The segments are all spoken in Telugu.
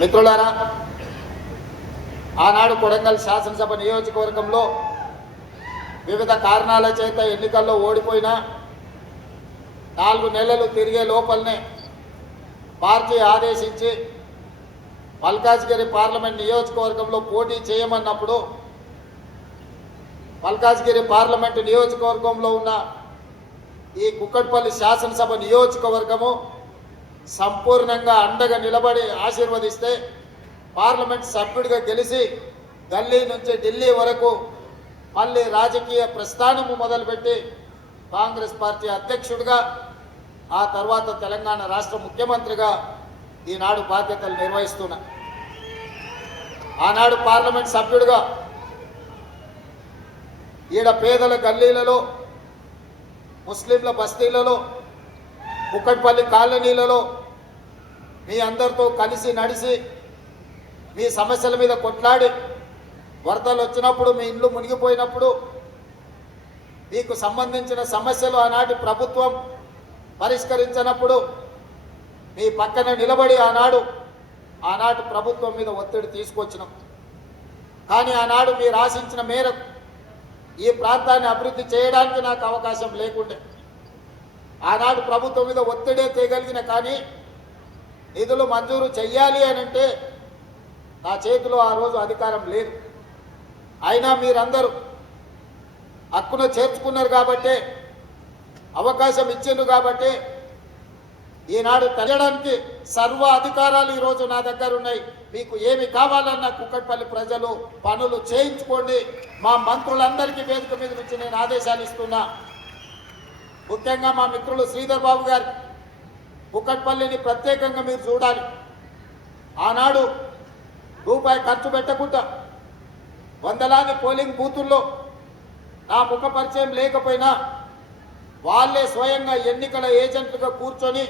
మిత్రులారా, ఆనాడు కొడంగల్ శాసనసభ నియోజకవర్గంలో వివిధ కారణాల చేత ఎన్నికల్లో ఓడిపోయినా 4 నెలలు తిరిగే లోపలనే పార్టీ ఆదేశించి మల్కాజ్గిరి పార్లమెంట్ నియోజకవర్గంలో పోటీ చేయమన్నప్పుడు మల్కాజ్గిరి పార్లమెంటు నియోజకవర్గంలో ఉన్న ఈ కుక్కట్పల్లి శాసనసభ నియోజకవర్గము సంపూర్ణంగా అండగా నిలబడి ఆశీర్వదిస్తే పార్లమెంట్ సభ్యుడిగా గెలిచి గల్లీ నుంచి ఢిల్లీ వరకు మళ్ళీ రాజకీయ ప్రస్థానము మొదలుపెట్టి కాంగ్రెస్ పార్టీ అధ్యక్షుడిగా ఆ తర్వాత తెలంగాణ రాష్ట్ర ముఖ్యమంత్రిగా ఈనాడు బాధ్యతలు నిర్వహిస్తున్నా. ఆనాడు పార్లమెంట్ సభ్యుడిగా ఈడ పేదల గల్లీలలో, ముస్లింల బస్తీలలో, కుక్కట్పల్లి కాలనీలలో మీ అందరితో కలిసి నడిచి మీ సమస్యల మీద కొట్లాడి వరదలు వచ్చినప్పుడు మీ ఇల్లు మునిగిపోయినప్పుడు మీకు సంబంధించిన సమస్యలు ఆనాటి ప్రభుత్వం పరిష్కరించినప్పుడు మీ పక్కన నిలబడి ఆనాటి ప్రభుత్వం మీద ఒత్తిడి తీసుకొచ్చినాం. కానీ ఆనాడు మీరు ఆశించిన మేరకు ఈ ప్రాంతాన్ని అభివృద్ధి చేయడానికి నాకు అవకాశం లేకుండే. ఆనాడు ప్రభుత్వం మీద ఒత్తిడే చేయగలిగిన, కానీ నిధులు మంజూరు చెయ్యాలి అని అంటే నా చేతిలో ఆ రోజు అధికారం లేదు. అయినా మీరందరూ హక్కును చేర్చుకున్నారు కాబట్టి, అవకాశం ఇచ్చిండ్రు కాబట్టి ఈనాడు తెలియడానికి సర్వ అధికారాలు ఈరోజు నా దగ్గర ఉన్నాయి. మీకు ఏమి కావాలన్నా కుక్కట్పల్లి ప్రజలు పనులు చేయించుకోండి. మా మంత్రులందరికీ వేదిక మీద నుంచి నేను ఆదేశాలు ఇస్తున్నా. ముఖ్యంగా మా మిత్రులు శ్రీధర్ బాబు గారు, కుక్కట్పల్లిని ప్రత్యేకంగా మీరు చూడాలి. ఆనాడు రూపాయి ఖర్చు పెట్టకుండా వందలాది పోలింగ్ బూతుల్లో నా ముఖ పరిచయం లేకపోయినా వాళ్ళే స్వయంగా ఎన్నికల ఏజెంట్లుగా కూర్చొని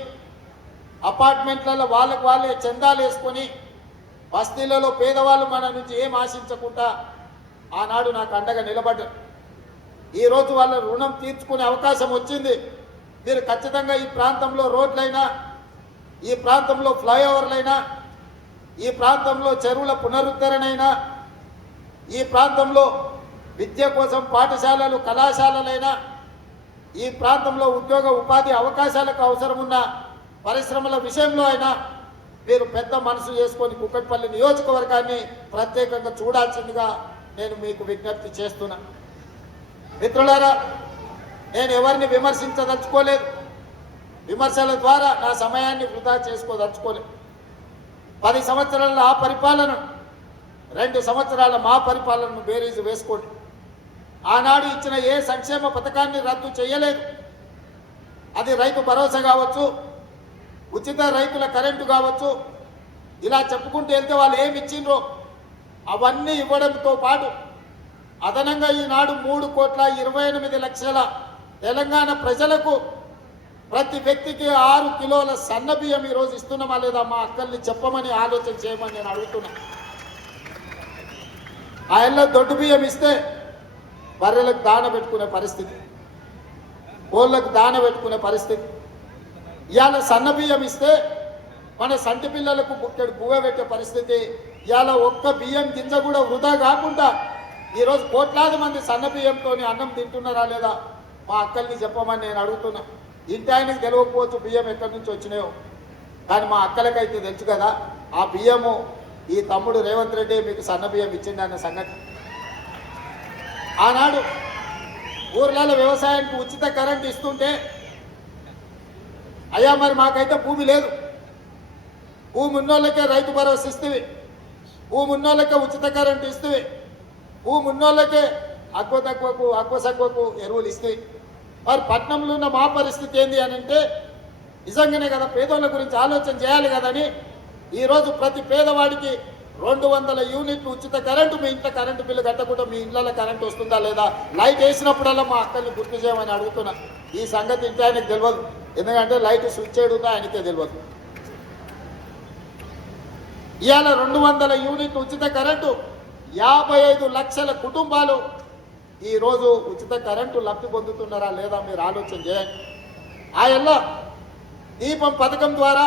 అపార్ట్మెంట్లలో వాళ్ళే చందాలు వేసుకొని బస్తీలలో పేదవాళ్ళు మన నుంచి ఏం ఆశించకుండా ఆనాడు నాకు అండగా నిలబడ్డారు. ఈరోజు వాళ్ళ రుణం తీర్చుకునే అవకాశం వచ్చింది. మీరు ఖచ్చితంగా ఈ ప్రాంతంలో రోడ్లైనా, ఈ ప్రాంతంలో ఫ్లైఓవర్లైనా, ఈ ప్రాంతంలో చెరువుల పునరుద్ధరణైనా, ఈ ప్రాంతంలో విద్య కోసం పాఠశాలలు, కళాశాలలైనా, ఈ ప్రాంతంలో ఉద్యోగ ఉపాధి అవకాశాలకు అవసరమున్న పరిశ్రమల విషయంలో అయినా మీరు పెద్ద మనసు చేసుకొని కుక్కట్పల్లి నియోజకవర్గాన్ని ప్రత్యేకంగా చూడాల్సిందిగా నేను మీకు విజ్ఞప్తి చేస్తున్నా. మిత్రులారా, నేను ఎవరిని విమర్శించదలుచుకోలేదు. విమర్శల ద్వారా నా సమయాన్ని వృధా చేసుకోదలుచుకోలేదు. 10 సంవత్సరాల ఆ పరిపాలన, 2 సంవత్సరాల మా పరిపాలనను బేరీజు వేసుకోండి. ఆనాడు ఇచ్చిన ఏ సంక్షేమ పథకాన్ని రద్దు చేయలేదు. అది రైతు భరోసా కావచ్చు, ఉచిత రైతుల కరెంటు కావచ్చు, ఇలా చెప్పుకుంటూ వెళ్తే వాళ్ళు ఏమి ఇచ్చిండ్రో అవన్నీ ఇవ్వడంతో పాటు అదనంగా ఈనాడు 3,28,00,000 తెలంగాణ ప్రజలకు ప్రతి వ్యక్తికి 6 కిలోల సన్న బియ్యం ఈరోజు ఇస్తున్నామా లేదా మా అక్కల్ని చెప్పమని ఆలోచన చేయమని నేను అడుగుతున్నా. ఆయనలో దొడ్డు బియ్యం ఇస్తే బర్రెలకు దాన పెట్టుకునే పరిస్థితి, కోళ్ళకు దాన పెట్టుకునే పరిస్థితి. ఇవాళ సన్న బియ్యం ఇస్తే మన సంటి పిల్లలకు బుక్కెడు పువ్వ పెట్టే పరిస్థితి. ఇవాళ ఒక్క బియ్యం గింజ కూడా వృధా కాకుండా ఈరోజు కోట్లాది మంది సన్న బియ్యంతో అన్నం తింటున్నారా లేదా మా అక్కల్ని చెప్పమని నేను అడుగుతున్నా. ఇంటి ఆయనకి తెలియకపోవచ్చు బియ్యం ఎక్కడి నుంచి వచ్చినాయో, కానీ మా అక్కలకైతే తెలుసు కదా. ఆ బియ్యము ఈ తమ్ముడు రేవంత్ రెడ్డి మీకు సన్న బియ్యం ఇచ్చింది అన్న సంగతి. ఆనాడు ఊర్లలో వ్యవసాయానికి ఉచిత కరెంట్ ఇస్తుంటే, అయ్యా మరి మాకైతే భూమి లేదు, భూమి ఉన్నోళ్ళకే రైతు భరోసా ఇస్తుంది, భూమి ఉన్నోళ్ళకే ఉచిత కరెంట్ ఇస్తుంది, భూమి ఉన్నోళ్ళకే అక్కువ సక్కువకు ఎరువులు ఇస్తాయి. మరి పట్నంలో ఉన్న మా పరిస్థితి ఏంది అని అంటే, నిజంగానే కదా పేదోళ్ళ గురించి ఆలోచన చేయాలి కదని ఈరోజు ప్రతి పేదవాడికి 200 యూనిట్లు ఉచిత కరెంటు. మీ ఇంట్లో కరెంటు బిల్లు కట్టకుండా మీ ఇళ్ళలో కరెంటు వస్తుందా లేదా, లైట్ వేసినప్పుడల్లా మా అక్కల్ని గుర్తు చేయమని అడుగుతున్నా. ఈ సంగతి ఇంటి ఆయనకు తెలియదు, ఎందుకంటే లైట్ స్విచ్ చేయడుందో ఆయనకే తెలియదు. ఇవాళ 200 యూనిట్లు ఉచిత కరెంటు, 55 లక్షల కుటుంబాలు ఈరోజు ఉచిత కరెంటు లబ్ధి పొందుతున్నారా లేదా మీరు ఆలోచన చేయండి. ఆయనలో దీపం పథకం ద్వారా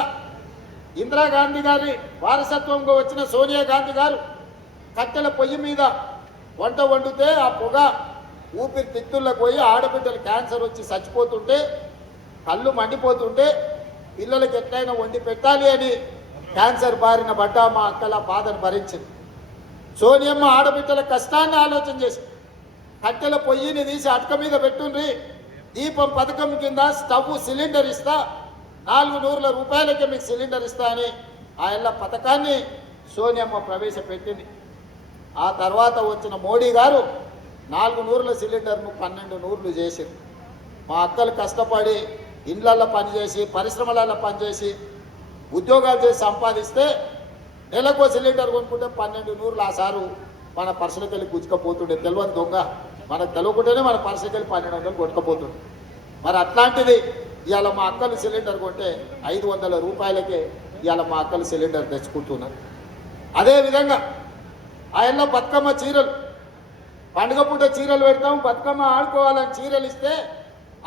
ఇందిరాగాంధీ గారి వారసత్వంగా వచ్చిన సోనియా గాంధీ గారు కట్టెల పొయ్యి మీద వంట వండితే ఆ పొగ ఊపిరితిత్తుల్లోకి పోయి ఆడబిడ్డలు క్యాన్సర్ వచ్చి చచ్చిపోతుంటే కళ్ళు మండిపోతుంటే పిల్లలకి ఎట్లయినా వండి పెట్టాలి అని క్యాన్సర్ బారిన పడ్డ మా అక్కల బాధను భరించింది. సోనియమ్మ ఆడబిడ్డల కష్టాన్ని ఆలోచన చేసి కట్టెల పొయ్యిని తీసి అటక మీద పెట్టుండ్రి, దీపం పథకం కింద స్టవ్ సిలిండర్ ఇస్తా, 400 రూపాయలకే మీకు సిలిండర్ ఇస్తా అని ఆయన పథకాన్ని సోనియమ్మ ప్రవేశపెట్టింది. ఆ తర్వాత వచ్చిన మోడీ గారు 400 సిలిండర్ను 1200 చేసింది. మా అక్కలు కష్టపడి ఇండ్లల్లో పనిచేసి పరిశ్రమలలో పనిచేసి ఉద్యోగాలు చేసి సంపాదిస్తే నెలకో సిలిండర్ కొనుక్కుంటే 1200 ఆ సారు మన పర్సులకి వెళ్ళి గుచ్చుకపోతుండే. తెలియదు దొంగ, మనకు తెలియకుంటేనే మన పర్సులకి వెళ్ళి 1200 కొట్టుకపోతుండే. మరి అట్లాంటిది ఇవాళ మా అక్కలు సిలిండర్ కొంటే 500 రూపాయలకే ఇవాళ మా అక్కలు సిలిండర్ తెచ్చుకుంటున్నారు. అదేవిధంగా ఆయన బతుకమ్మ చీరలు, పండుగ పూట చీరలు పెడతాం, బతుకమ్మ ఆడుకోవాలని చీరలు ఇస్తే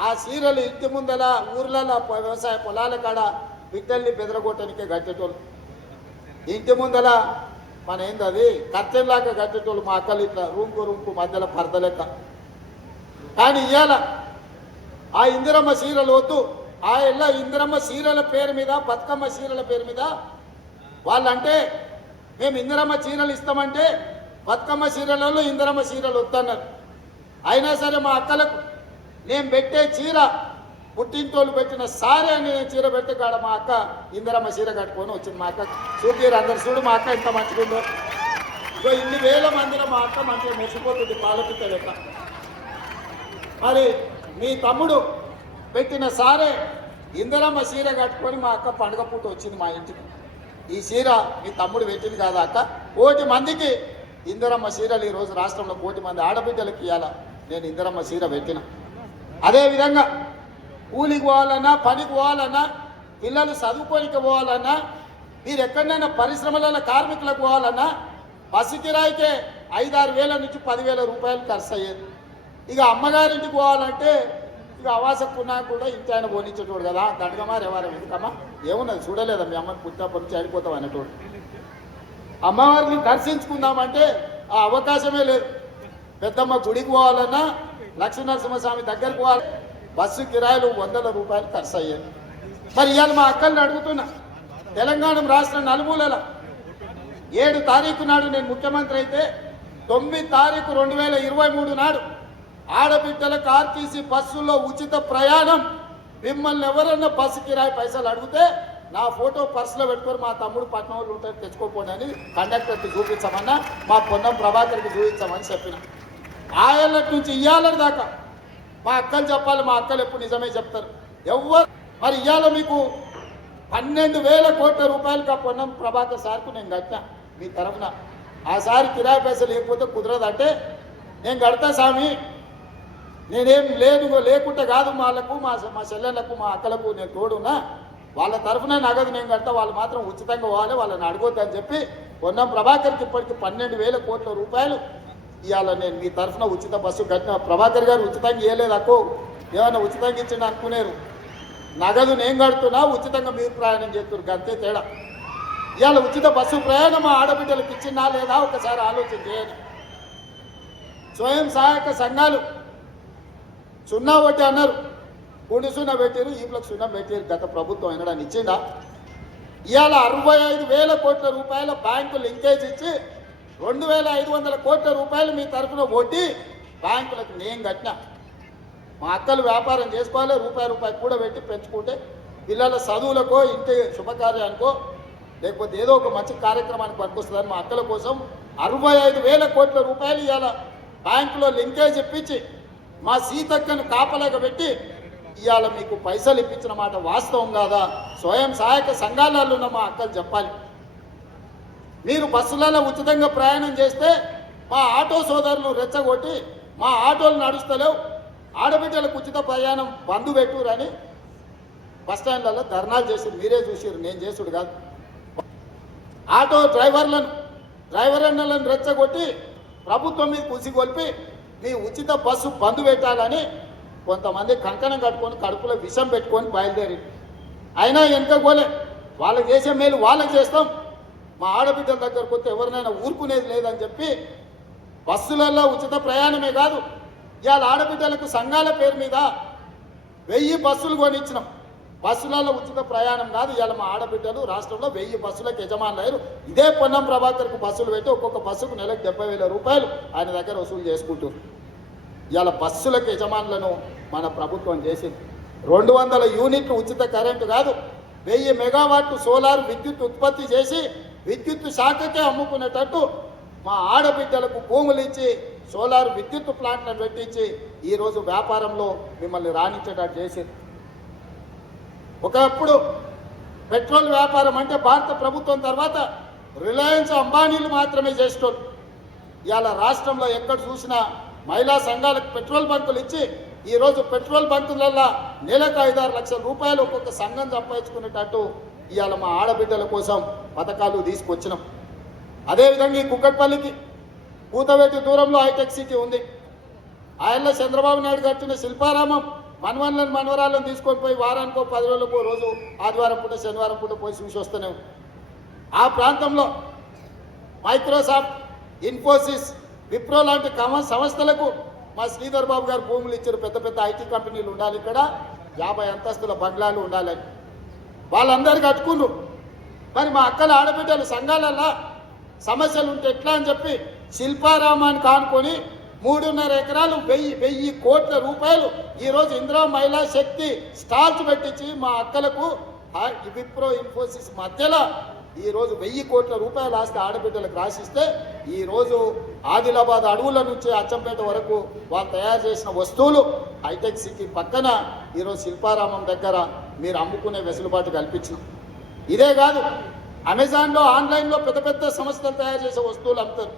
ఆ చీరలు ఇంటి ముందల ఊర్లలో వ్యవసాయ పొలాల కాడ బిడ్డల్ని బెదరగొట్టడానికే కట్టేటోళ్ళు. ఇంటి ముందల మన ఏందది కట్టెల్లాగా కట్టేటోళ్ళు మా అక్కలు ఇట్లా రూమ్కు మధ్యలో పరద లెక్క. కానీ ఇవాళ ఆ ఇందిరమ్మ చీరలు వద్దు, ఆ ఇలా ఇందిరమ్మ చీరల పేరు మీద బతుకమ్మ చీరల పేరు మీద వాళ్ళంటే మేము ఇందిరమ్మ చీరలు ఇస్తామంటే బతుకమ్మ చీరలలో ఇందిరమ్మ చీరలు వద్దన్నారు. అయినా సరే మా అక్కలకు నేను పెట్టే చీర పుట్టింటోళ్ళు పెట్టిన సారే అని నేను చీర పెట్టి కాడ మా అక్క ఇందిరమ్మ చీర కట్టుకొని వచ్చింది. మా అక్క చూపిరు అందరు చూడు మా అక్క ఎంత మంచిగుందో. ఇగో ఇన్ని వేల మందిలో మా అక్క మంచిగా మెచ్చిపోతుంది పాలపిత్త లెక్క. మరి మీ తమ్ముడు పెట్టిన సారే ఇందిరమ్మ చీర కట్టుకొని మా అక్క పండుగ పూట వచ్చింది మా ఇంటికి. ఈ చీర మీ తమ్ముడు పెట్టింది కాదా అక్క? 1 మందికి ఇందిరమ్మ చీరలు ఈరోజు రాష్ట్రంలో 1 మంది ఆడబిడ్డలకి ఇవ్వాల నేను ఇందిరమ్మ చీర పెట్టిన. అదేవిధంగా కూలికి పోవాలన్నా, పనికి పోవాలన్నా, పిల్లలు చదువుకోనికి పోవాలన్నా, మీరు ఎక్కడైనా పరిశ్రమలలో కార్మికులకు పోవాలన్నా బస్సు కిరాయికే 5-6 వేల నుంచి 10,000 రూపాయలు ఖర్చు అయ్యేది. ఇక అమ్మగారింటికి పోవాలంటే ఇక అవాసకున్నా కూడా ఇంటి ఆయన పోనిచ్చేటోడు కదా, దండగమా రేవారం ఎందుకమ్మా ఏమున్నది చూడలేదా మీ అమ్మని పుట్టినప్పటి నుంచి ఆడిపోతాం అనేటోడు. అమ్మవారిని దర్శించుకుందామంటే ఆ అవకాశమే లేదు. పెద్దమ్మ గుడికి పోవాలన్నా, లక్ష్మీనరసింహస్వామి దగ్గరికి పోవాలి, బస్సు కిరాయిలు 100 రూపాయలు ఖర్చు అయ్యేది. మరి ఇవాళ మా అక్కల్ని అడుగుతున్నా, తెలంగాణ రాష్ట్రం నలుమూలల 7 తారీఖు నాడు నేను ముఖ్యమంత్రి అయితే 9 తారీఖు 2023 నాడు ఆడబిడ్డలకు ఆర్టీసీ బస్సుల్లో ఉచిత ప్రయాణం, మిమ్మల్ని ఎవరన్నా బస్సు కిరాయి పైసలు అడిగితే నా ఫోటో పర్సులో పెట్టుకొని మా తమ్ముడు పట్నంలో ఉంటారు తెచ్చుకోపోని అని కండక్టర్కి చూపించమన్నా, మా పొన్నం ప్రభాకర్కి చూపించమని చెప్పిన. ఆయళ్ళ నుంచి ఇయ్యాల దాకా మా అక్కలు చెప్పాలి, మా అక్కలు ఎప్పుడు నిజమే చెప్తారు. ఎవరు మరి ఇవాళ మీకు 12,000 కోట్ల రూపాయలకు ఆ పొన్నం ప్రభాకర్ సార్కు నేను కట్టినా మీ తరఫున. ఆ సారి కిరాయి పైసలు లేకపోతే కుదరదంటే నేను కడతా స్వామి, నేనేం లేకుంటే కాదు వాళ్ళకు మా చెల్లెళ్ళకు మా అక్కలకు నేను తోడున్నా, వాళ్ళ తరఫున నగదు నేను కడతా, వాళ్ళు మాత్రం ఉచితంగా పోవాలి, వాళ్ళని అడగొద్దని చెప్పి పొన్నం ప్రభాకర్కి ఇప్పటికి 12,000 కోట్ల రూపాయలు ఇవాళ నేను మీ తరఫున ఉచిత బస్సు కట్టిన. ప్రభాకర్ గారు ఉచితంగా ఇవ్వలేదు అక్కో, ఏమన్నా ఉచితంగా ఇచ్చిండు అనుకునేరు. నగదు నేను కడుతున్నా, ఉచితంగా మీరు ప్రయాణం చేస్తున్నారు, అంతే తేడా. ఇవాళ ఉచిత బస్సు ప్రయాణం మా ఆడబిడ్డలకు ఇచ్చిందా లేదా ఒకసారి ఆలోచన చేయండి. స్వయం సహాయక సంఘాలు సున్నా వడ్డీ అన్నారు, గుడి సున్నా పెట్టారు, ఈపులకు సున్నా పెట్టారు. గత ప్రభుత్వం అయినడాన్ని ఇచ్చిందా? ఇవాళ 65,000 కోట్ల రూపాయల బ్యాంకు లింకేజ్ ఇచ్చి 2,500 కోట్ల రూపాయలు మీ తరఫున వడ్డీ బ్యాంకులకు నేను కట్టినా. మా అక్కలు వ్యాపారం చేసుకోవాలి, రూపాయి కూడా పెట్టి పెంచుకుంటే పిల్లల చదువులకో ఇంటి శుభకార్యానికో లేకపోతే ఏదో ఒక మంచి కార్యక్రమానికి పనికొస్తుందని మా అక్కల కోసం 65,000 కోట్ల రూపాయలు ఇవాళ బ్యాంకులో లింకేజ్ ఇప్పించి మా సీతక్కను కాపలాగా పెట్టి ఇవాళ మీకు పైసలు ఇప్పించిన మాట వాస్తవం కాదా? స్వయం సహాయక సంఘాలలో ఉన్న మా అక్కలు చెప్పాలి. మీరు బస్సులలో ఉచితంగా ప్రయాణం చేస్తే మా ఆటో సోదరులు రెచ్చగొట్టి మా ఆటోలు నడుస్తలేవు, ఆడబిడ్డలకు ఉచిత ప్రయాణం బంధు పెట్టురని బస్టాండ్లలో ధర్నాలు చేసారు. మీరే చూసారు, నేను చేసుడు కాదు. ఆటో డ్రైవర్లను రెచ్చగొట్టి ప్రభుత్వం మీద కుసిగొల్పి మీ ఉచిత బస్సు బంధు పెట్టాలని కొంతమంది కంకణం కట్టుకొని కడుపులో విషం పెట్టుకొని బయలుదేరి అయినా వెనుకపోలే. వాళ్ళకి చేసే మేలు వాళ్ళకి చేస్తాం, మా ఆడబిడ్డల దగ్గరకు వస్తే ఎవరినైనా ఊరుకునేది లేదని చెప్పి బస్సులలో ఉచిత ప్రయాణమే కాదు, ఇవాళ ఆడబిడ్డలకు సంఘాల పేరు మీద 1000 బస్సులు కొనిచ్చినాం. బస్సులలో ఉచిత ప్రయాణం కాదు, ఇవాళ మా ఆడబిడ్డలు రాష్ట్రంలో 1000 బస్సులకు యజమానులు అయ్యారు. ఇదే పొన్నం ప్రభాకర్కు బస్సులు పెట్టి ఒక్కొక్క బస్సుకు నెలకు 70,000 రూపాయలు ఆయన దగ్గర వసూలు చేసుకుంటారు. ఇవాళ బస్సులకు యజమానులను మన ప్రభుత్వం చేసింది. 200 యూనిట్లు ఉచిత కరెంటు కాదు, 1000 మెగావాట్లు సోలార్ విద్యుత్ ఉత్పత్తి చేసి విద్యుత్ శాఖకే అమ్ముకునేటట్టు మా ఆడబిడ్డలకు భూములు ఇచ్చి సోలార్ విద్యుత్ ప్లాంట్లను పెట్టించి ఈరోజు వ్యాపారంలో మిమ్మల్ని రాణించేటట్టు చేసింది. ఒకప్పుడు పెట్రోల్ వ్యాపారం అంటే భారత ప్రభుత్వం తర్వాత రిలయన్స్ అంబానీలు మాత్రమే చేసేటోళ్ళు. ఇవాళ రాష్ట్రంలో ఎక్కడ చూసినా మహిళా సంఘాలకు పెట్రోల్ బంకులు ఇచ్చి ఈరోజు పెట్రోల్ బంకులలో నెలకు 5-6 లక్షల రూపాయలు ఒక్కొక్క సంఘం సంపాదించుకునేటట్టు ఇవాళ మా ఆడబిడ్డల కోసం పథకాలు తీసుకొచ్చినాం. అదేవిధంగా ఈ కుక్కట్పల్లికి కూతవేటి దూరంలో హైటెక్ సిటీ ఉంది. ఆయనలో చంద్రబాబు నాయుడు కట్టిన శిల్పారామం మనవన్లను మనవరాలను తీసుకొని పోయి వారానికో 10 రోజులకో రోజు ఆదివారం పూట శనివారం పూట పోయి చూసి వస్తూనే. ఆ ప్రాంతంలో మైక్రోసాఫ్ట్, ఇన్ఫోసిస్, విప్రో లాంటి సంస్థలకు మా శ్రీధర్ బాబు గారు భూములు ఇచ్చారు. పెద్ద పెద్ద ఐటీ కంపెనీలు ఉండాలి, ఇక్కడ 50 అంతస్తుల బంగ్లాలు ఉండాలని వాళ్ళందరూ కట్టుకున్నారు. మరి మా అక్కల ఆడబిడ్డలు సంఘాలల్లో సమస్యలు ఉంటే ఎట్లా అని చెప్పి శిల్పారామాన్ని కానుకొని 3.5 ఎకరాలు 1000 కోట్ల రూపాయలు ఈరోజు ఇందిరా మహిళా శక్తి స్టాల్స్ పెట్టించి మా అక్కలకు విప్రో, ఇన్ఫోసిస్ మధ్యలో ఈరోజు 1000 కోట్ల రూపాయలు ఆస్తి ఆడబిడ్డలకు రాసిస్తే ఈరోజు ఆదిలాబాద్ అడవుల నుంచి అచ్చంపేట వరకు వాళ్ళు తయారు చేసిన వస్తువులు హైటెక్ సిటీ పక్కన ఈరోజు శిల్పారామం దగ్గర మీరు అమ్ముకునే వెసులుబాటు కల్పించినాం. ఇదే కాదు, అమెజాన్లో ఆన్లైన్లో పెద్ద పెద్ద సంస్థలు తయారు చేసే వస్తువులు అమ్ముతారు.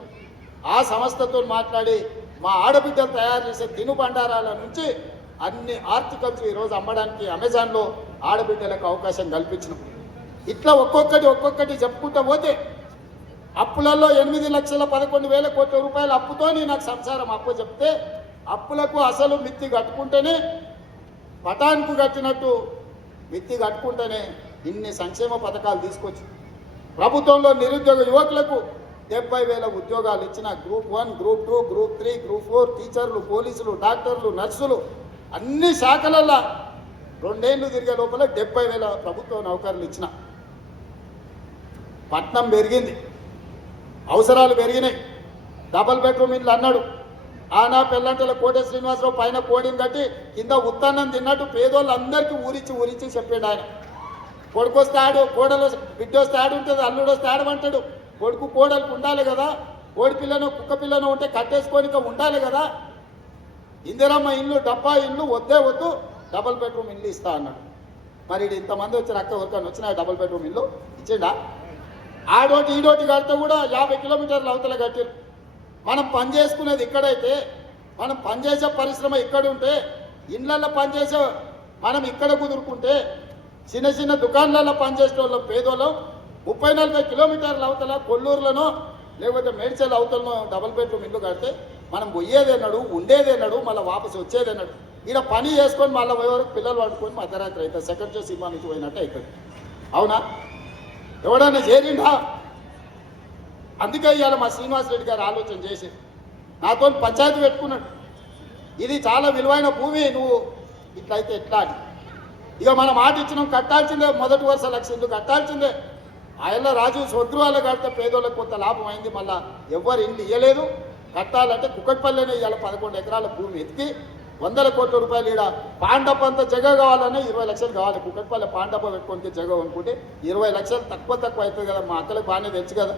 ఆ సంస్థతో మాట్లాడి మా ఆడబిడ్డలు తయారు చేసే తినుబండారాల నుంచి అన్ని ఆర్టికల్స్ ఈరోజు అమ్మడానికి అమెజాన్లో ఆడబిడ్డలకు అవకాశం కల్పించినాం. ఇట్లా ఒక్కొక్కటి చెప్పుకుంటూ పోతే అప్పులలో 8,11,000 కోట్ల రూపాయల అప్పుతోని నాకు సంసారం అప్పు చెప్తే అప్పులకు అసలు మిత్తి కట్టుకుంటేనే పటాన్కు కట్టినట్టు మిత్తి కట్టుకుంటేనే ఇన్ని సంక్షేమ పథకాలు తీసుకొచ్చి ప్రభుత్వంలో నిరుద్యోగ యువకులకు 70,000 ఉద్యోగాలు ఇచ్చిన గ్రూప్ 1, గ్రూప్ 2, గ్రూప్ 3, గ్రూప్ 4 టీచర్లు, పోలీసులు, డాక్టర్లు, నర్సులు అన్ని శాఖలలో 2 ఏళ్ళు తిరిగే లోపల 70,000 ప్రభుత్వ నౌకర్లు ఇచ్చిన. పట్నం పెరిగింది, అవసరాలు పెరిగినాయి. డబల్ బెడ్రూమ్ ఇల్లు అన్నాడు. ఆనా పెళ్ళంటల కోట శ్రీనివాసరావు పైన కోడిని కట్టి కింద ఉత్తాన్నం తిన్నట్టు పేదోళ్ళందరికీ ఊరించి చెప్పాడు ఆయన. కొడుకు వస్తే ఆడు, కోడలు బిడ్డ వస్తే ఆడు ఉంటుంది, అల్లుడు వస్తే ఆడమంటాడు. కొడుకు కోడలకు ఉండాలి కదా, కోడి పిల్లను కుక్క పిల్లను ఉంటే కట్టేసుకొని ఉండాలి కదా. ఇందిరమ్మ ఇల్లు, డబ్బా ఇల్లు వద్దు, డబల్ బెడ్రూమ్ ఇల్లు ఇస్తా అన్నాడు. మరి ఇంతమంది వచ్చారు, అక్క ఊరికని వచ్చిన డబల్ బెడ్రూమ్ ఇల్లు ఇచ్చిండా? ఆడోటి ఈడోటి కడితే కూడా 50 కిలోమీటర్ల అవతల కట్టారు. మనం పని చేసుకునేది ఇక్కడైతే, మనం పనిచేసే పరిశ్రమ ఇక్కడ ఉంటే, ఇండ్లల్లో పనిచేసే మనం ఇక్కడ కుదురుకుంటే, చిన్న దుకాణాలలో పనిచేసే వాళ్ళం పేదోళ్ళం 30-40 కిలోమీటర్ల అవతల కొల్లూరులోనో లేకపోతే మేడ్చల్ అవతలనో డబల్ బెడ్రూమ్ ఇల్లు కడితే మనం పోయేదన్నాడు, ఉండేదన్నాడు, మళ్ళీ వాపసు వచ్చేదన్నాడు. ఈడ పని చేసుకొని మళ్ళీ పోయే వరకు పిల్లలు పడుకొని మధ్యరాత్రి అవుతుంది, సెకండ్ షో సినిమా నుంచి పోయినట్టు అవుతుంది. అవునా? ఎవడన్నా చేరిండా? అందుకే ఇవాళ మా శ్రీనివాసరెడ్డి గారు ఆలోచన చేసి నాతో పంచాయతీ పెట్టుకున్నాడు. ఇది చాలా విలువైన భూమి, నువ్వు ఇట్లయితే ఎట్లా అని. ఇక మనం మాట ఇచ్చినాం, కట్టాల్సిందే, మొదటి వరుస లక్షలు కట్టాల్సిందే. ఆయన రాజు స్వగృహాలు కడితే పేదోళ్ళకి కొంత లాభం అయింది. మళ్ళీ ఎవరు ఇల్లు ఇవ్వలేదు. కట్టాలంటే కుక్కట్పల్లినే ఇవాళ 11 ఎకరాల భూమి ఎత్తి 100 కోట్ల రూపాయలు ఈడ పాండప అంత జగ కావాలన్నా 20 లక్షలు కావాలి. కుక్కట్పల్లి పాండప పెట్టుకుంటే జగ అనుకుంటే 20 లక్షలు తక్కువ అవుతుంది కదా. మా అక్కలకు బాగానే తెలుసు కదా,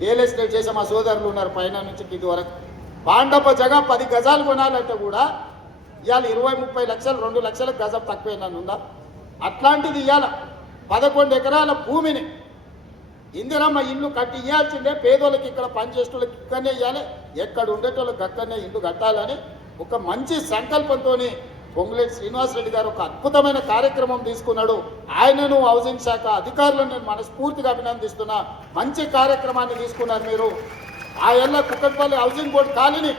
రియల్ ఎస్టేట్ చేసే మా సోదరులు ఉన్నారు పైన నుంచి కింది వరకు. పాండప జగ 10 గజాలు కొనాలంటే కూడా ఇవాళ 20-30 లక్షలు, 2 లక్షల గజం తక్కువ ఉందా? అట్లాంటిది ఇవాళ 11 ఎకరాల భూమిని ఇందిరమ్మ ఇల్లు కట్టి ఇవ్వాల్సిందే. పేదోళ్ళకి ఇక్కడ పనిచేసేటోళ్ళకి ఇక్కడనే ఇవ్వాలి, ఎక్కడ ఉండేటోళ్ళకి అక్కడనే ఇల్లు కట్టాలని ఒక మంచి సంకల్పంతో పొంగులేటి శ్రీనివాసరెడ్డి గారు ఒక అద్భుతమైన కార్యక్రమం తీసుకున్నాడు. ఆయనను హౌసింగ్ శాఖ అధికారులను నేను మనస్ఫూర్తిగా అభినందిస్తున్నా. మంచి కార్యక్రమాన్ని తీసుకున్నారు మీరు. ఆ ఏళ్ళ Kukatpally housing board colony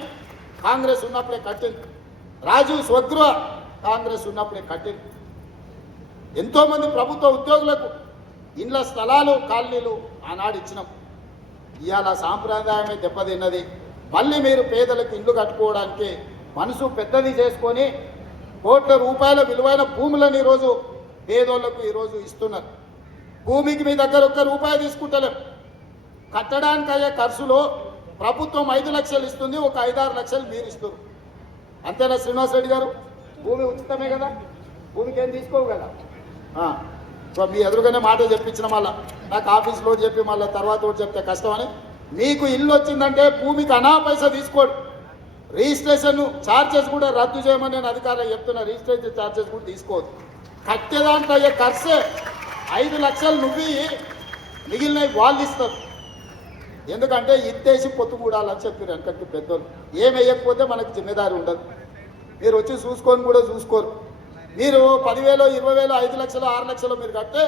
Congress ఉన్నప్పుడే కట్టింది. రాజీవ్ స్వగృహ కాంగ్రెస్ ఉన్నప్పుడే కట్టింది. ఎంతోమంది ప్రభుత్వ ఉద్యోగులకు ఇండ్ల స్థలాలు కాలనీలు ఆనాడు ఇచ్చినాం. ఇవాళ సాంప్రదాయమే దెబ్బతిన్నది. మళ్ళీ మీరు పేదలకు ఇల్లు కట్టుకోవడానికి మనసు పెద్దది చేసుకొని కోట్ల రూపాయల విలువైన భూములను ఈరోజు పేదోళ్లకు ఈరోజు ఇస్తున్నారు. భూమికి మీ దగ్గర ఒక్క రూపాయి తీసుకుంటలేం. కట్టడానికి అయ్యే ఖర్చులో ప్రభుత్వం 5 లక్షలు ఇస్తుంది, ఒక 5-6 లక్షలు మీరు ఇస్తారు. అంతేనా శ్రీనివాస్ రెడ్డి గారు? భూమి ఉచితమే కదా, భూమికి ఏం తీసుకోవు కదా. సో మీ ఎదురుగానే మాట చెప్పించిన మళ్ళీ నాకు ఆఫీస్లో చెప్పి మళ్ళీ తర్వాత ఒకటి చెప్తే కష్టమని. మీకు ఇల్లు వచ్చిందంటే భూమికి అనా పైసా తీసుకోడు. రిజిస్ట్రేషన్ ఛార్జెస్ కూడా రద్దు చేయమని నేను అధికారులు చెప్తున్నా. రిజిస్ట్రేషన్ ఛార్జెస్ కూడా తీసుకోవద్దు. కట్టేదాంట్లో అయ్యే ఖర్చే 5 లక్షలు నువ్వు మిగిలినవి వాళ్ళు ఇస్తారు. ఎందుకంటే ఇద్దేసి పొత్తు కూడాలని చెప్పారు వెనకటి పెద్దోళ్ళు. ఏం వేయకపోతే మనకు జిమ్మేదారి ఉండదు. మీరు వచ్చి చూసుకొని కూడా చూసుకోరు. మీరు 10,000, 20,000, 5 లక్షలు, 6 లక్షలు మీరు కడితే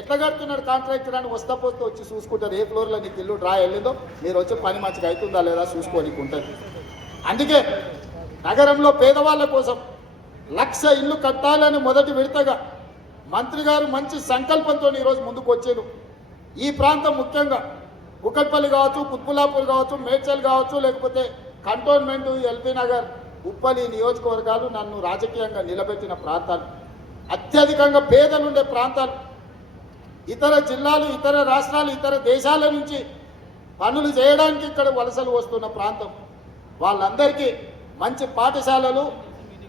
ఎట్లా కడుతున్నాడు కాంట్రాక్టర్ అని వస్తా పోతే వచ్చి చూసుకుంటారు. ఏ ఫ్లోర్లో నీకు ఇల్లు డ్రా వెళ్ళిందో మీరు వచ్చి పని మంచిగా అవుతుందా లేదా చూసుకోనికి ఉంటుంది. అందుకే నగరంలో పేదవాళ్ళ కోసం 1,00,000 ఇల్లు కట్టాలని మొదటి విడతగా మంత్రి గారు మంచి సంకల్పంతో ఈరోజు ముందుకు వచ్చారు. ఈ ప్రాంతం ముఖ్యంగా కుకట్పల్లి కావచ్చు, కుత్బుల్లాపూర్ కావచ్చు, మేడ్చల్ కావచ్చు, లేకపోతే కంటోన్మెంట్, ఎల్బీ నగర్, ఉప్పలి నియోజకవర్గాలు నన్ను రాజకీయంగా నిలబెట్టిన ప్రాంతాలు, అత్యధికంగా పేదలు ఉండే ప్రాంతాలు. ఇతర జిల్లాలు, ఇతర రాష్ట్రాలు, ఇతర దేశాల నుంచి పనులు చేయడానికి ఇక్కడ వలసలు వస్తున్న ప్రాంతం. వాళ్ళందరికీ మంచి పాఠశాలలు,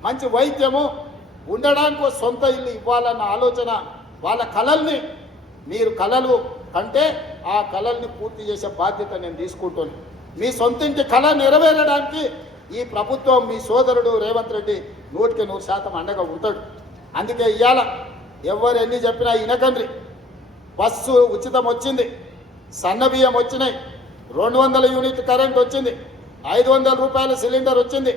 మంచి వైద్యము, ఉండడానికి సొంత ఇల్లు ఇవ్వాలన్న ఆలోచన, వాళ్ళ కళల్ని మీరు కళలు కంటే ఆ కళల్ని పూర్తి చేసే బాధ్యత నేను తీసుకుంటాను. మీ సొంతింటి కళ నెరవేరడానికి ఈ ప్రభుత్వం, మీ సోదరుడు రేవంత్ రెడ్డి 100% అండగా ఉంటాడు. అందుకే ఇవాళ ఎవరు ఎన్ని చెప్పినా ఇనకండ్రి. బస్సు ఉచితం వచ్చింది, సన్నబియ్యం వచ్చినాయి, 200 యూనిట్ కరెంట్ వచ్చింది, 500 రూపాయల సిలిండర్ వచ్చింది,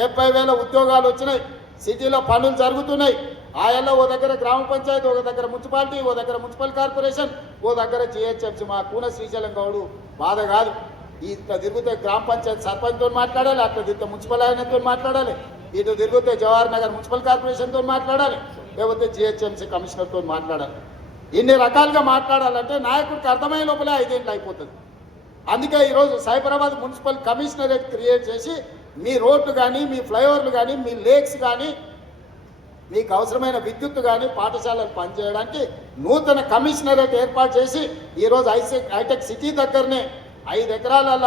70,000 ఉద్యోగాలు వచ్చినాయి, సిటీలో పనులు జరుగుతున్నాయి. ఆయల్లో ఓ దగ్గర గ్రామ పంచాయతీ, ఒక దగ్గర మున్సిపాలిటీ, ఓ దగ్గర మున్సిపల్ కార్పొరేషన్, ఓ దగ్గర జిహెచ్ఎంసీ. మా కూన శ్రీశైలం గౌడు బాధ కాదు. ఇట్లా తిరిగితే గ్రామ పంచాయతీ సర్పంచ్తో మాట్లాడాలి, అట్లా తిరిగితే మున్సిపల్ ఆయనతో మాట్లాడాలి, ఇటు తిరిగితే జవహర్ నగర్ మున్సిపల్ కార్పొరేషన్తో మాట్లాడాలి, లేకపోతే జిహెచ్ఎంసీ కమిషనర్తో మాట్లాడాలి. ఇన్ని రకాలుగా మాట్లాడాలంటే నాయకుడికి అర్థమయ్యే లోపలే 5 ఏళ్ళు అయిపోతుంది. అందుకే ఈరోజు సైబరాబాద్ మున్సిపల్ కమిషనరేట్ క్రియేట్ చేసి మీ రోడ్లు కానీ, మీ ఫ్లైఓవర్లు కానీ, మీ లేక్స్ కానీ, మీకు అవసరమైన విద్యుత్తు కానీ, పాఠశాలలు పనిచేయడానికి నూతన కమిషనరేట్ ఏర్పాటు చేసి ఈరోజు హైటెక్ సిటీ దగ్గరనే 5 ఎకరాల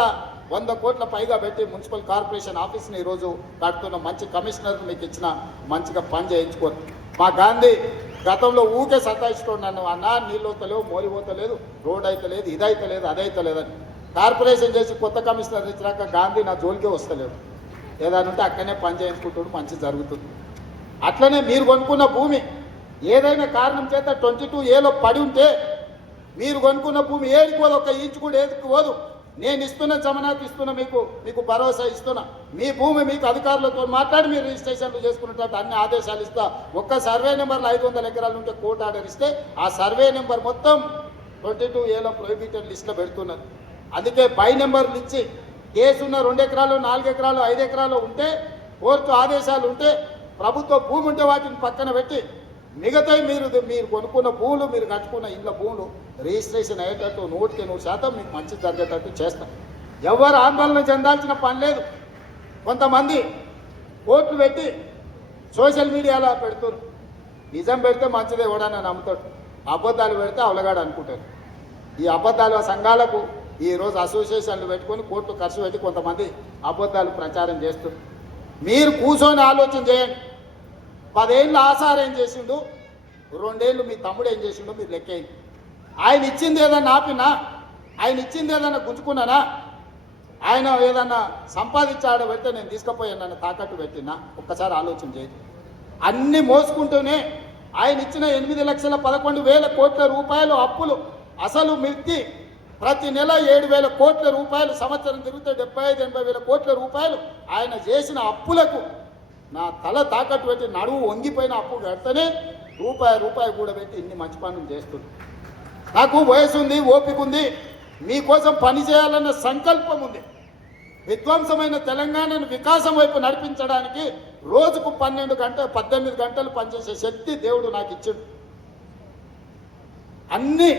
100 కోట్ల పైగా పెట్టి మున్సిపల్ కార్పొరేషన్ ఆఫీస్ని ఈరోజు కడుతున్న మంచి కమిషనర్ మీకు ఇచ్చిన మంచిగా పని చేయించుకోరు. మా గాంధీ గతంలో ఊకే సతాయిస్తున్నాడు నన్ను, అన్నా నీళ్ళు అవుతలేవు, మోరి పోతలేదు, రోడ్ అయితే లేదు, ఇదైతే లేదు, అదైతే లేదని. కార్పొరేషన్ చేసి కొత్త కమిషనర్ ఇచ్చినాక గాంధీ నా జోలికే వస్తలేడు. ఏదైనా ఉంటే అక్కడనే పని చేయించుకుంటాడు, మంచి జరుగుతుంది. అట్లనే మీరు కొనుక్కున్న భూమి ఏదైనా కారణం చేత 22A పడి ఉంటే మీరు కొనుక్కున్న భూమి ఏడికి పోదు, ఒక ఇంచు కూడా ఏదికి పోదు. నేను ఇస్తున్న జమనాథ్ ఇస్తున్నా, మీకు భరోసా ఇస్తున్నా. మీ భూమి మీకు అధికారులతో మాట్లాడి మీరు రిజిస్ట్రేషన్లు చేసుకున్నట్టు అన్ని ఆదేశాలు ఇస్తా. ఒక్క సర్వే నెంబర్లు 500 ఎకరాలు ఉంటే కోర్టు ఆర్డర్ ఇస్తే ఆ సర్వే నెంబర్ మొత్తం 22A ప్రొహిబిటెడ్ లిస్టులో పెడుతున్నారు. అందుకే బై నెంబర్లు ఇచ్చి కేసున్న 2 ఎకరాలు, 4 ఎకరాలు, 5 ఎకరాలు ఉంటే, కోర్టు ఆదేశాలు ఉంటే, ప్రభుత్వ భూమి ఉంటే వాటిని పక్కన పెట్టి మిగతాయి మీరు కొనుక్కున్న భూములు, మీరు కట్టుకున్న ఇళ్ళ భూములు రిజిస్ట్రేషన్ అయ్యేటట్టు 100% మీకు మంచి జరిగేటట్టు చేస్తాం. ఎవరు ఆందోళన చెందాల్సిన పని లేదు. కొంతమంది కోర్టులు పెట్టి సోషల్ మీడియాలో పెడుతున్నారు. నిజం పెడితే మంచిదే ఎవడన్నా నమ్ముతాడు, అబద్ధాలు పెడితే అవలగాడు అనుకుంటారు. ఈ అబద్ధాల సంఘాలకు ఈరోజు అసోసియేషన్లు పెట్టుకొని కోర్టు ఖర్చు పెట్టి కొంతమంది అబద్ధాలు ప్రచారం చేస్తున్నారు. మీరు కూర్చొని ఆలోచన చేయండి. 10 ఏళ్ళు ఆసారు ఏం చేసిండు, 2 ఏళ్ళు మీ తమ్ముడు ఏం చేసిండో మీరు లెక్కేయండి. ఆయన ఇచ్చింది ఏదన్నా ఆపినా, ఆయన ఇచ్చింది ఏదన్నా గుంజుకున్నానా, ఆయన ఏదన్నా సంపాదించాడో పెడితే నేను తీసుకుపోయాను నన్ను తాకట్టు పెట్టినా, ఒక్కసారి ఆలోచన చేయండి. అన్నీ మోసుకుంటూనే ఆయన ఇచ్చిన 8,11,000 కోట్ల రూపాయలు అప్పులు, అసలు మిర్చి ప్రతి నెల 7,000 కోట్ల రూపాయలు, సంవత్సరం తిరిగితే 75,000-80,000 కోట్ల రూపాయలు ఆయన చేసిన అప్పులకు నా తల తాకట్టు పెట్టి నడువు వంగిపోయిన అప్పు కడితేనే రూపాయి కూడా పెట్టి ఇన్ని మంచి పనులు చేస్తుంది. నాకు వయసు ఉంది, ఓపిక ఉంది, మీకోసం పని చేయాలన్న సంకల్పం ఉంది. విధ్వంసమైన తెలంగాణను వికాసం వైపు నడిపించడానికి రోజుకు 18 గంటలు 18 గంటలు పనిచేసే శక్తి దేవుడు నాకు ఇచ్చాడు. అన్ని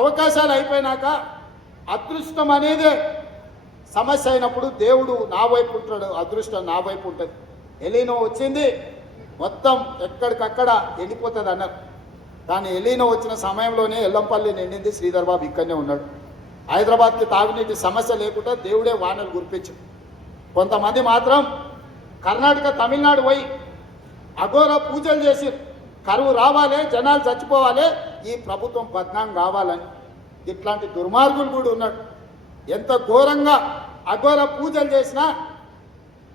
అవకాశాలు అయిపోయినాక అదృష్టం అనేదే సమస్య అయినప్పుడు దేవుడు నా వైపు ఉంటాడు, అదృష్టం నా వైపు ఉంటుంది. ఎలీనో వచ్చింది, మొత్తం ఎక్కడికక్కడ ఎండిపోతుంది అన్నారు. కానీ ఎలీనో వచ్చిన సమయంలోనే ఎల్లంపల్లి నిండింది, శ్రీధర్ బాబు ఇక్కడనే ఉన్నాడు. హైదరాబాద్కి తాగునీటి సమస్య లేకుండా దేవుడే వానలు కురిపించు. కొంతమంది మాత్రం కర్ణాటక తమిళనాడు పోయి అఘోర పూజలు చేసి కరువు రావాలి, జనాలు చచ్చిపోవాలి, ఈ ప్రభుత్వం బద్నాం కావాలని ఇట్లాంటి దుర్మార్గులు కూడా ఉన్నాడు. ఎంత ఘోరంగా అఘోర పూజలు చేసినా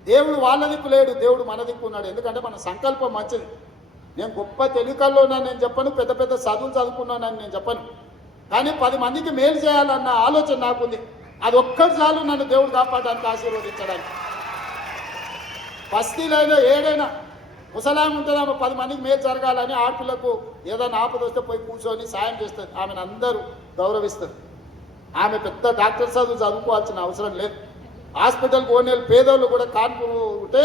దేవుడు వాళ్ళ దిక్కు లేడు, దేవుడు మన దిక్కు ఉన్నాడు. ఎందుకంటే మన సంకల్పం మంచిది. నేను గొప్ప తెలివికల్లో ఉన్నాను నేను చెప్పను, పెద్ద పెద్ద చదువులు చదువుకున్నానని నేను చెప్పను. కానీ 10 మందికి మేలు చేయాలన్న ఆలోచన నాకుంది. అది ఒక్కటి చాలు నన్ను దేవుడు కాపాడడానికి, ఆశీర్వదించడానికి. బస్తీలైనా ఏడైనా ముసలాం ఉంటుందేమో 10 మందికి మేలు జరగాలని, ఆడపిల్లకు ఏదైనా ఆపద వస్తే పోయి కూర్చొని సాయం చేస్తుంది. ఆమెను అందరూ గౌరవిస్తారు. ఆమె పెద్ద డాక్టర్ చదువుకోవాల్సిన అవసరం లేదు. హాస్పిటల్కి ఓనేళ్ళు పేదోళ్ళు కూడా కాన్పు ఉంటే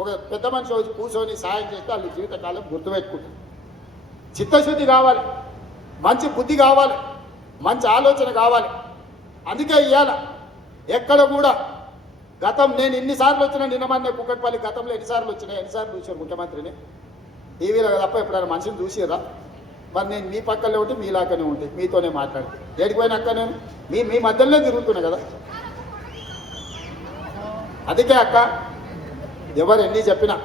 ఒక పెద్ద మనిషి వచ్చి కూర్చొని సాయం చేస్తే వాళ్ళు జీవితకాలం గుర్తుపెట్టుకుంటారు. చిత్తశుద్ధి కావాలి, మంచి బుద్ధి కావాలి, మంచి ఆలోచన కావాలి. అందుకే ఇవాళ ఎక్కడ కూడా గతం నేను ఎన్నిసార్లు వచ్చినా, నిన్నమన్నే కుక్కట్పల్లి గతంలో ఎన్నిసార్లు చూసారు ముఖ్యమంత్రిని టీవీలో తప్ప ఎప్పుడైనా మనిషిని చూసిరా? మరి నేను మీ పక్కనే ఉంటే మీలాగానే ఉంటే మీతోనే మాట్లాడి ఏడిపోయినా అక్క నేను మీ మధ్యలోనే తిరుగుతున్నా కదా. అందుకే అక్క ఎవరు ఎన్ని చెప్పినా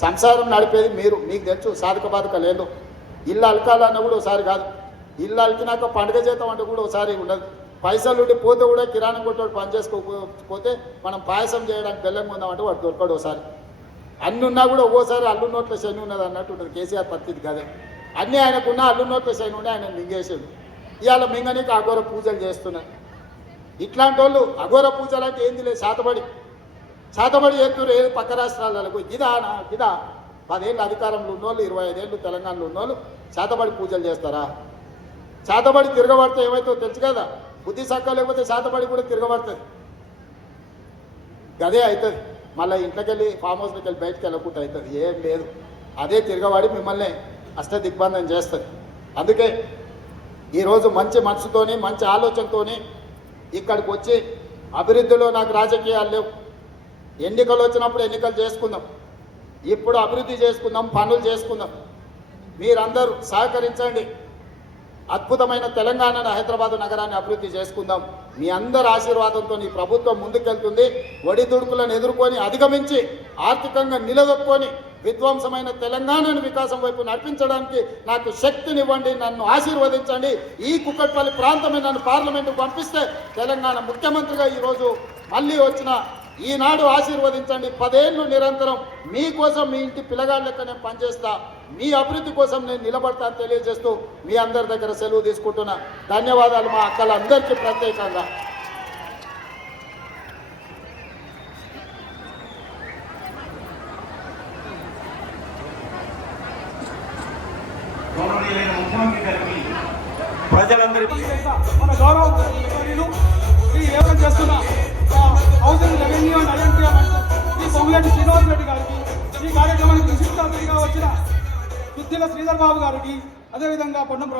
సంసారం నడిపేది మీరు, మీకు తెలుసు సాధక బాధక లేదు. ఇల్లు అలకాలన్న కూడా ఒకసారి కాదు, ఇల్లు అలికినాక పండుగ చేద్దాం అంటే కూడా ఒకసారి ఉండదు. పైసలు ఉండి పోతే కూడా కిరాణం కొట్టాడు పని చేసుకోకపోతే మనం పాయసం చేయడానికి బెల్లం ఉందామంటే వాడు దొరకడు. ఒకసారి అన్ని ఉన్నా కూడా ఒక్కోసారి అల్లు నోట్ల శని ఉన్నది అన్నట్టు ఉంటుంది. కేసీఆర్ పరిస్థితి కదే, అన్నీ ఆయనకున్న అల్లు నోట్ల శని ఉండి ఆయన మింగేసాడు. ఇవాళ మింగనికి అఘోర పూజలు చేస్తున్నారు. ఇట్లాంటి వాళ్ళు అఘోర పూజలు అంటే ఏంది లేదు, శాతబడి చేస్తున్నారు. ఏది పక్క రాష్ట్రాలకు గిదా 10 ఏళ్ళు అధికారంలో ఉన్నోళ్ళు, 25 ఏళ్ళు తెలంగాణలో ఉన్నోళ్ళు శాతబడి పూజలు చేస్తారా? శాతబడి తిరగబడితే ఏమైతే తెలుసు కదా, బుద్ధి సక్క లేకపోతే శాతబడి కూడా తిరగబడుతుంది. గదే అవుతుంది. మళ్ళీ ఇంట్లోకి వెళ్ళి ఫామ్ హౌస్లోకి వెళ్ళి బయటకు వెళ్ళకుండా అవుతుంది. ఏం లేదు, అదే తిరగబడి మిమ్మల్ని అష్టదిగ్బంధం చేస్తుంది. అందుకే ఈరోజు మంచి మనసుతోని మంచి ఆలోచనతోని ఇక్కడికి వచ్చి అభివృద్ధిలో నాకు రాజకీయాలు లేవు, ఎన్నికలు వచ్చినప్పుడు ఎన్నికలు చేసుకుందాం, ఇప్పుడు అభివృద్ధి చేసుకుందాం, పనులు చేసుకుందాం. మీరందరూ సహకరించండి. అద్భుతమైన తెలంగాణను, హైదరాబాద్ నగరాన్ని అభివృద్ధి చేసుకుందాం. మీ అందరి ఆశీర్వాదంతో ఈ ప్రభుత్వం ముందుకెళ్తుంది. ఒడిదుడుకులను ఎదుర్కొని అధిగమించి ఆర్థికంగా నిలదొక్కొని విధ్వంసమైన తెలంగాణను వికాసం వైపు నడిపించడానికి నాకు శక్తినివ్వండి, నన్ను ఆశీర్వదించండి. ఈ కుక్కట్పల్లి ప్రాంతమే నన్ను పార్లమెంటుకు పంపిస్తే తెలంగాణ ముఖ్యమంత్రిగా ఈరోజు మళ్ళీ వచ్చిన ఈనాడు ఆశీర్వదించండి. 10 ఏళ్ళు నిరంతరం మీకోసం, మీ ఇంటి పిల్లగాళ్ళ లెక్క నేను పనిచేస్తా, మీ అభివృద్ధి కోసం నేను నిలబడతా అని తెలియజేస్తూ మీ అందరి దగ్గర సెలవు తీసుకుంటున్నా. ధన్యవాదాలు మా అక్కలందరికీ ప్రత్యేకంగా. ప్రజలందరికీ మన గౌరవ ఏమైనా చేస్తున్నా హౌసింగ్ రెవెన్యూ అండ్ ఐడెంటిటీ ఈ పొంగులేటి శ్రీనివాస్ రెడ్డి గారికి, ఈ కార్యక్రమానికి విశిష్ట అతిథిగా వచ్చిన సుద్దిల శ్రీధర్ బాబు గారికి, అదేవిధంగా పొన్నం